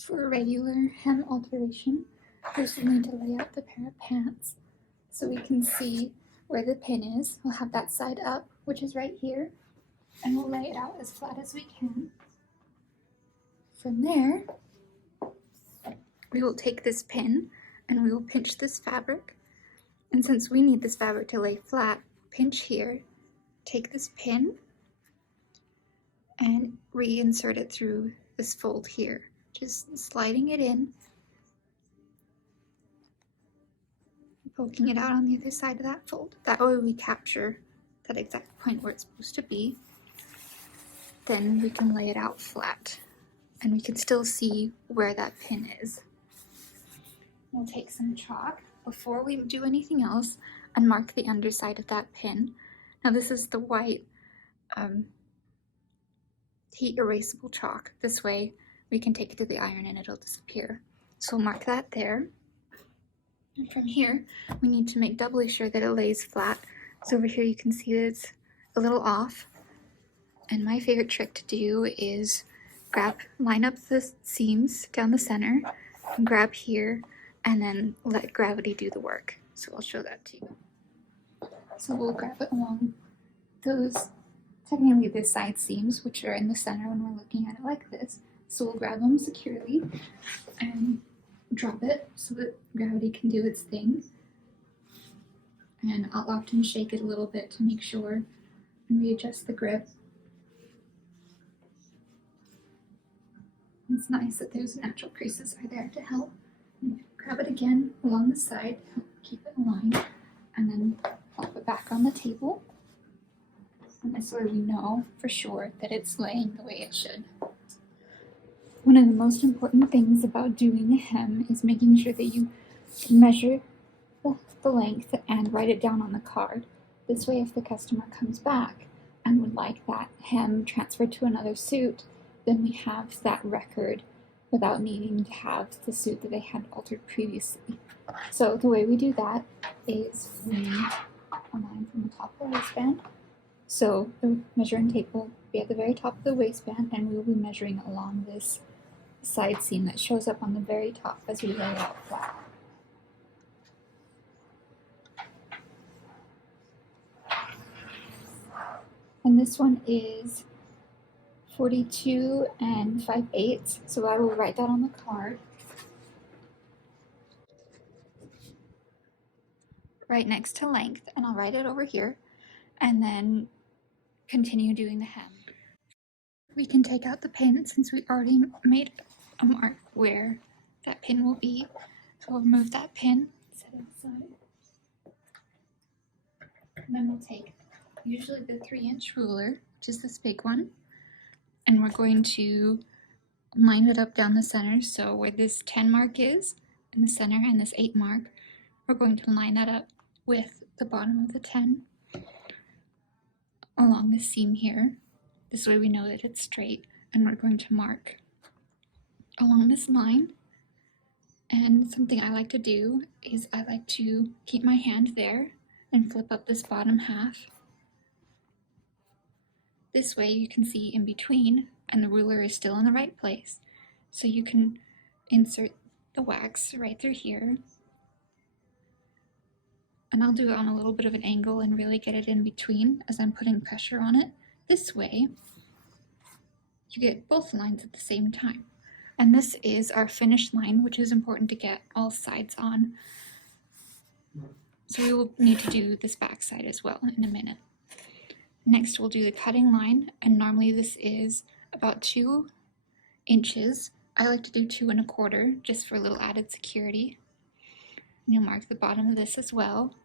For a regular hem alteration, first we need to lay out the pair of pants so we can see where the pin is. We'll have that side up, which is right here, and we'll lay it out as flat as we can. From there, we will take this pin and we will pinch this fabric. And since we need this fabric to lay flat, pinch here, take this pin, and reinsert it through this fold here. Just sliding it in, poking it out on the other side of that fold. That way we capture that exact point where it's supposed to be. Then we can lay it out flat, and we can still see where that pin is. We'll take some chalk before we do anything else and mark the underside of that pin. Now this is the white heat erasable chalk. This way we can take it to the iron and it'll disappear. So we'll mark that there. And from here, we need to make doubly sure that it lays flat. So over here you can see that it's a little off. And my favorite trick to do is line up the seams down the center, and grab here, and then let gravity do the work. So I'll show that to you. So we'll grab it along those, technically the side seams, which are in the center when we're looking at it like this. So we'll grab them securely and drop it so that gravity can do its thing. And I'll often shake it a little bit to make sure and readjust the grip. It's nice that those natural creases are there to help. Grab it again along the side, help keep it aligned, and then plop it back on the table. And this way we know for sure that it's laying the way it should. One of the most important things about doing a hem is making sure that you measure the length and write it down on the card. This way if the customer comes back and would like that hem transferred to another suit, then we have that record without needing to have the suit that they had altered previously. So the way we do that is we align from the top of the waistband. So the measuring tape will be at the very top of the waistband, and we will be measuring along this side seam that shows up on the very top as we lay it out flat. And this one is 42 5/8, so I will write that on the card. Right next to length, and I'll write it over here, and then continue doing the hem. We can take out the pin since we already made a mark where that pin will be. So we'll remove that pin, set it aside. And then we'll take usually the 3-inch ruler, which is this big one, and we're going to line it up down the center. So where this 10 mark is in the center and this 8 mark, we're going to line that up with the bottom of the 10 along the seam here. This way we know that it's straight, and we're going to mark along this line. And something I like to do is I like to keep my hand there and flip up this bottom half. This way you can see in between, and the ruler is still in the right place. So you can insert the wax right through here. And I'll do it on a little bit of an angle and really get it in between as I'm putting pressure on it. This way, you get both lines at the same time. And this is our finished line, which is important to get all sides on. So we will need to do this back side as well in a minute. Next, we'll do the cutting line, and normally this is about 2 inches. I like to do 2 1/4 just for a little added security. And you'll mark the bottom of this as well,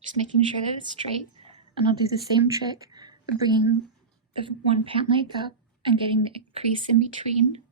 just making sure that it's straight. And I'll do the same trick of bringing the one pant leg up and getting the crease in between.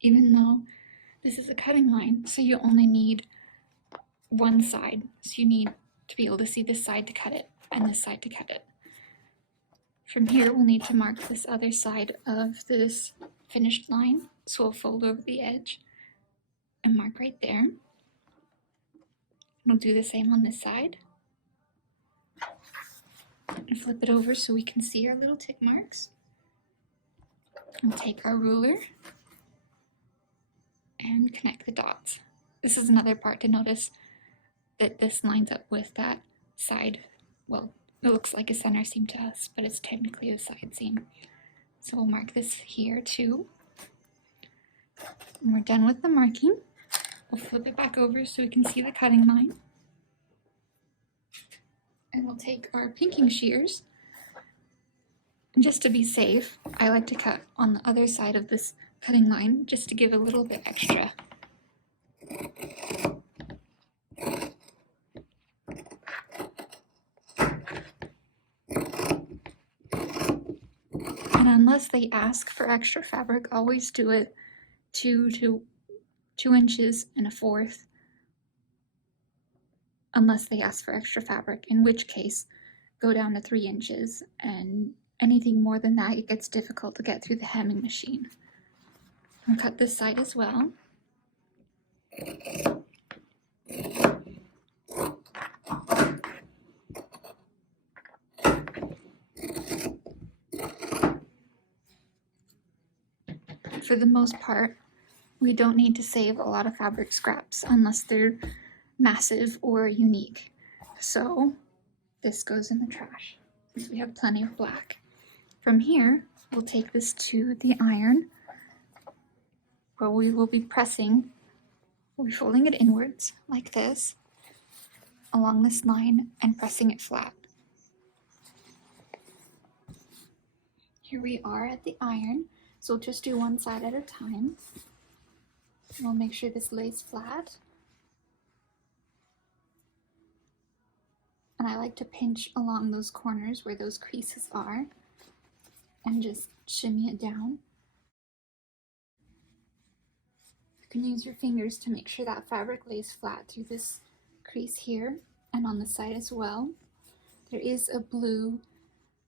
Even though this is a cutting line, so you only need one side. So you need to be able to see this side to cut it and this side to cut it. From here, we'll need to mark this other side of this finished line. So we'll fold over the edge and mark right there. We'll do the same on this side. And flip it over so we can see our little tick marks. We'll take our ruler and connect the dots. This is another part to notice that this lines up with that side. Well, it looks like a center seam to us, but it's technically a side seam. So we'll mark this here too. When we're done with the marking, we'll flip it back over so we can see the cutting line. And we'll take our pinking shears. And just to be safe, I like to cut on the other side of this cutting line just to give a little bit extra. And unless they ask for extra fabric, always do it 2 inches and 1/4, unless they ask for extra fabric, in which case go down to 3 inches, and anything more than that, it gets difficult to get through the hemming machine. I'll cut this side as well. For the most part, we don't need to save a lot of fabric scraps unless they're massive or unique. So this goes in the trash since we have plenty of black. From here, we'll take this to the iron where we will be pressing, we'll be folding it inwards like this along this line and pressing it flat. Here we are at the iron, so we'll just do one side at a time. We'll make sure this lays flat. And I like to pinch along those corners where those creases are and just shimmy it down. You can use your fingers to make sure that fabric lays flat through this crease here and on the side as well. There is a blue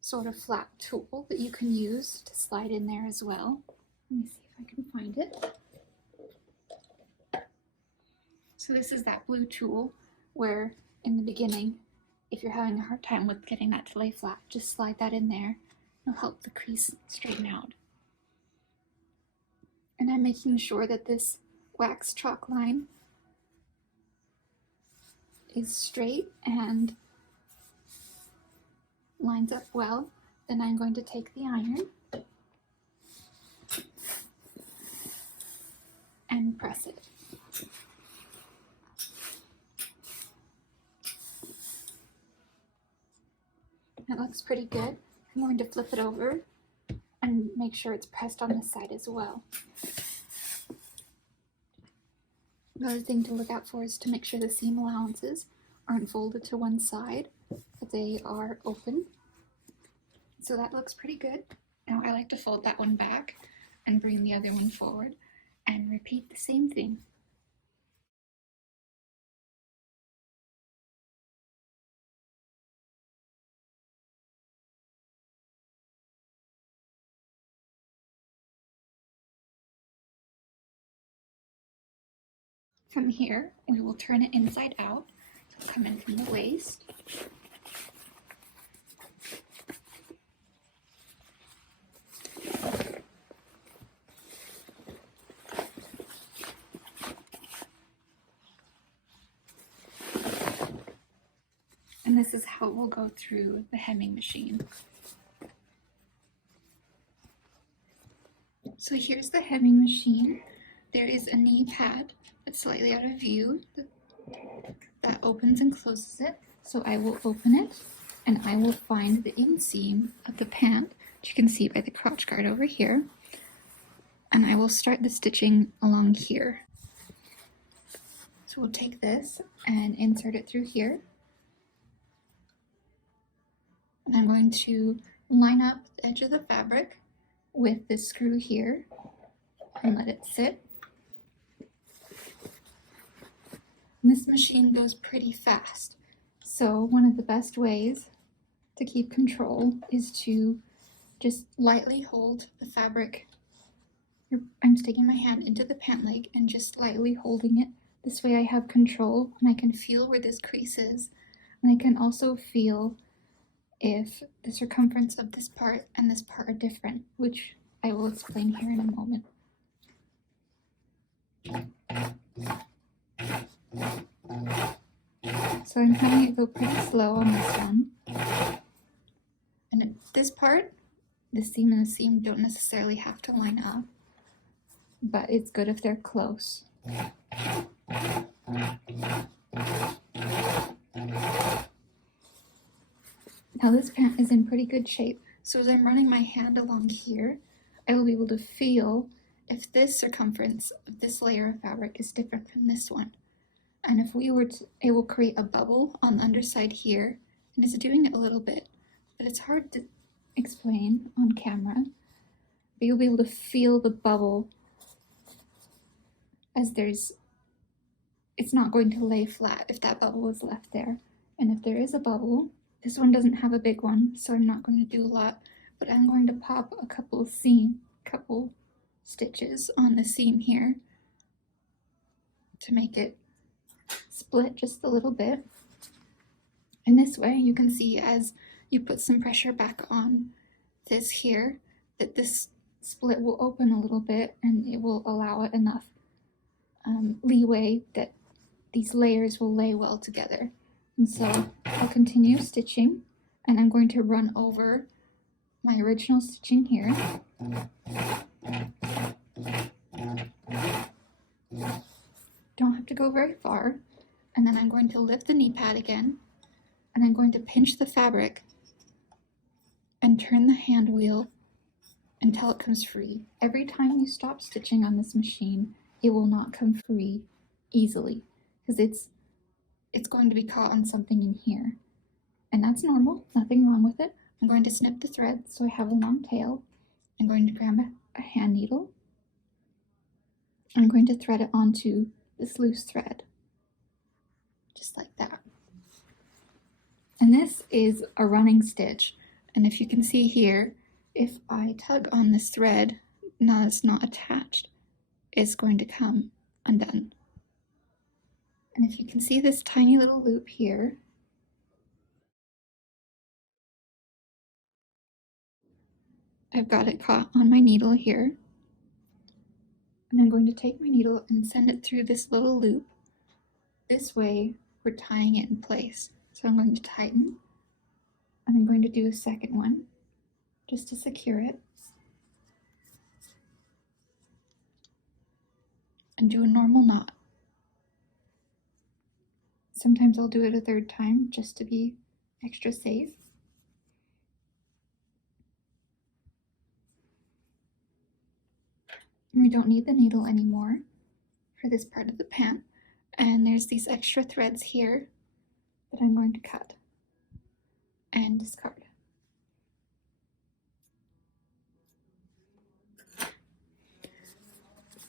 sort of flat tool that you can use to slide in there as well. Let me see if I can find it. So this is that blue tool where in the beginning, if you're having a hard time with getting that to lay flat, just slide that in there. It'll help the crease straighten out. And I'm making sure that this wax chalk line is straight and lines up well. Then I'm going to take the iron and press it. That looks pretty good. I'm going to flip it over and make sure it's pressed on this side as well. Another thing to look out for is to make sure the seam allowances aren't folded to one side, but they are open. So that looks pretty good. Now I like to fold that one back and bring the other one forward and repeat the same thing. From here, we will turn it inside out. So come in from the waist. And this is how it will go through the hemming machine. So here's the hemming machine. There is a knee pad that's slightly out of view that opens and closes it. So I will open it and I will find the inseam of the pant, which you can see by the crotch guard over here. And I will start the stitching along here. So we'll take this and insert it through here. And I'm going to line up the edge of the fabric with this screw here and let it sit. And this machine goes pretty fast, so one of the best ways to keep control is to just lightly hold the fabric. I'm sticking my hand into the pant leg and just lightly holding it. This way I have control and I can feel where this crease is, and I can also feel if the circumference of this part and this part are different, which I will explain here in a moment. So I'm having it go pretty slow on this one. And at this part, the seam and the seam don't necessarily have to line up, but it's good if they're close. Now this pant is in pretty good shape, so as I'm running my hand along here, I will be able to feel if this circumference of this layer of fabric is different from this one. And if we were to, it will create a bubble on the underside here, and it's doing it a little bit, but it's hard to explain on camera. But you'll be able to feel the bubble as it's not going to lay flat if that bubble is left there. And if there is a bubble, this one doesn't have a big one, so I'm not going to do a lot, but I'm going to pop a couple stitches on the seam here to make it split just a little bit. And this way you can see as you put some pressure back on this here, that this split will open a little bit and it will allow it enough leeway that these layers will lay well together. And so I'll continue stitching, and I'm going to run over my original stitching here. Don't have to go very far. And then I'm going to lift the knee pad again, and I'm going to pinch the fabric and turn the hand wheel until it comes free. Every time you stop stitching on this machine, it will not come free easily because it's going to be caught on something in here. And that's normal, nothing wrong with it. I'm going to snip the thread so I have a long tail. I'm going to grab a hand needle. I'm going to thread it onto this loose thread, just like that. And this is a running stitch. And if you can see here, if I tug on this thread, now it's not attached, it's going to come undone. And if you can see this tiny little loop here, I've got it caught on my needle here. And I'm going to take my needle and send it through this little loop. This way, we're tying it in place. So I'm going to tighten, and I'm going to do a second one just to secure it. And do a normal knot. Sometimes I'll do it a third time just to be extra safe. We don't need the needle anymore for this part of the pant. And there's these extra threads here that I'm going to cut and discard.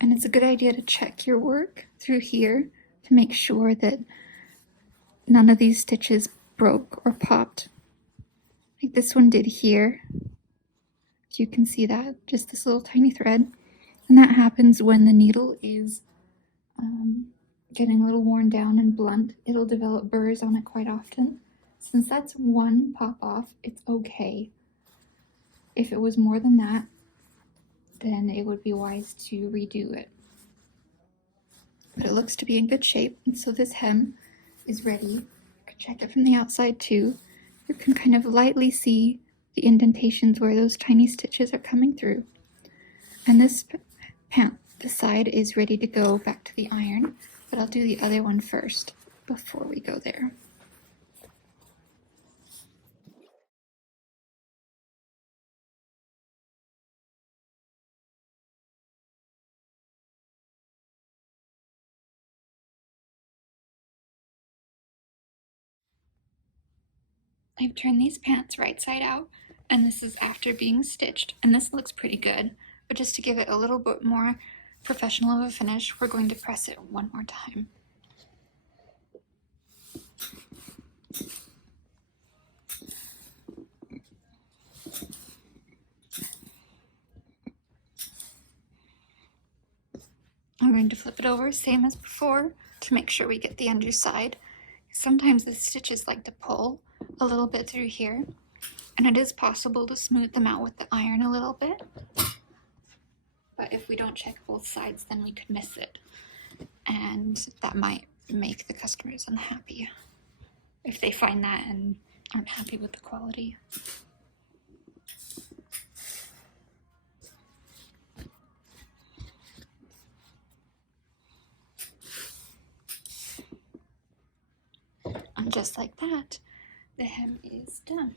And it's a good idea to check your work through here to make sure that none of these stitches broke or popped, like this one did here. So you can see that, just this little tiny thread. And that happens when the needle is getting a little worn down and blunt. It'll develop burrs on it quite often. Since that's one pop off, it's okay. If it was more than that, then it would be wise to redo it. But it looks to be in good shape, and so this hem is ready. You can check it from the outside too. You can kind of lightly see the indentations where those tiny stitches are coming through. And this pant, the side is ready to go back to the iron, but I'll do the other one first before we go there. I've turned these pants right side out, and this is after being stitched, and this looks pretty good, but just to give it a little bit more professional of a finish, we're going to press it one more time. I'm going to flip it over, same as before, to make sure we get the underside. Sometimes the stitches like to pull a little bit through here, and it is possible to smooth them out with the iron a little bit. But if we don't check both sides, then we could miss it, and that might make the customers unhappy. if they find that and aren't happy with the quality. And just like that, the hem is done.